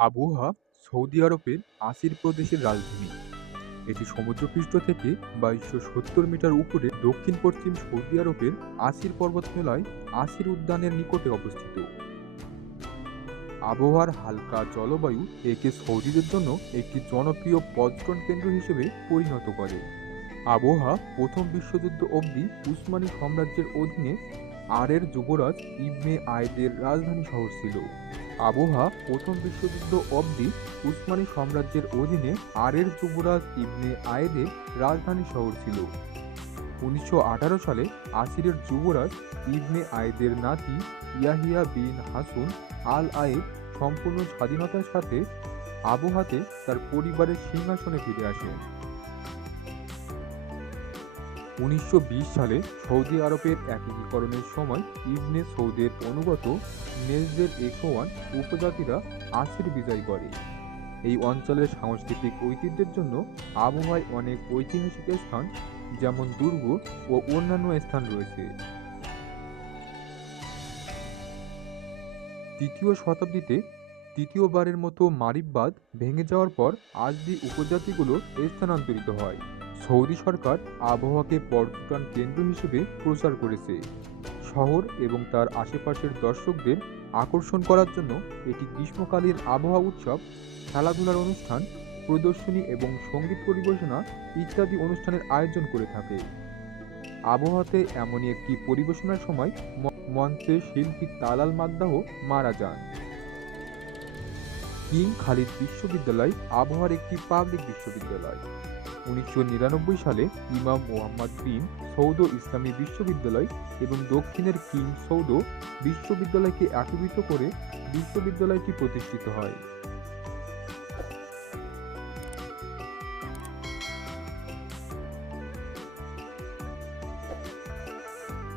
আবুহা Saudi আরবের আসির প্রদেশের রাজধানী। এটি সমুদ্রপৃষ্ঠ থেকে বাইশশো সত্তর মিটার উপরে দক্ষিণ পশ্চিম সৌদি আরবের আসির পর্বতমালায় আসির উদ্যানের নিকটে অবস্থিত। আবহাওয়ার হালকা জলবায়ু একে সৌদিদের জন্য একটি জনপ্রিয় পর্যটন কেন্দ্র হিসেবে পরিণত করে। আবহাওয়া প্রথম বিশ্বযুদ্ধ অবধি উসমানী সাম্রাজ্যের অধীনে আরের যুবরাজ ইবনে আয়েদের রাজধানী শহর ছিল। আবহা প্রথম বিশ্বযুদ্ধ অবধি উসমানী সাম্রাজ্যের অধীনে আরের যুবরাজ ইবনে আয়েদের রাজধানী শহর ছিল। উনিশশো আঠারো সালে আসিরের যুবরাজ ইবনে আয়েদের নাতি ইয়াহিয়া বিন হাসুন আল আয়েদ সম্পূর্ণ স্বাধীনতার সাথে আবহাতে তার পরিবারের সিংহাসনে ফিরে আসেন। উনিশশো বিশ সালে সৌদি আরবের একীকরণের সময় ইবনে সৌদের অনুগত নেজদের একোয়ান উপজাতিরা আসির বিজয় করে। এই অঞ্চলের সাংস্কৃতিক ঐতিহ্যের জন্য আবহাওয়ায় অনেক ঐতিহাসিক স্থান, যেমন দুর্গ ও অন্যান্য স্থান রয়েছে। তৃতীয় শতাব্দীতে তৃতীয়বারের মতো মারিববাদ ভেঙে যাওয়ার পর আজদি উপজাতিগুলো স্থানান্তরিত হয়। সৌদি সরকার আবহাওয়াকে পর্যটন কেন্দ্র হিসেবে প্রচার করেছে। শহর এবং তার আশেপাশের দর্শকদের আকর্ষণ করার জন্য এটি গ্রীষ্মকালীন আবহাওয়া উৎসব, খেলাধুলার অনুষ্ঠান, প্রদর্শনী এবং সংগীত পরিবেশনা ইত্যাদি অনুষ্ঠানের আয়োজন করে থাকে। আবহাওয়াতে এমনই একটি পরিবেশনার সময় মঞ্চে শিল্পী তালাল মাদ্দাহ মারা যান। কিং খালিদ বিশ্ববিদ্যালয় আবহাওয়ার একটি পাবলিক বিশ্ববিদ্যালয়। উনিশশো নিরানব্বই সালে ইমাম মোহাম্মদ বিন সৌদ ইসলামী বিশ্ববিদ্যালয় এবং দক্ষিণের কিং সৌদ বিশ্ববিদ্যালয়কে একীভূত করে বিশ্ববিদ্যালয়টি প্রতিষ্ঠিত হয়।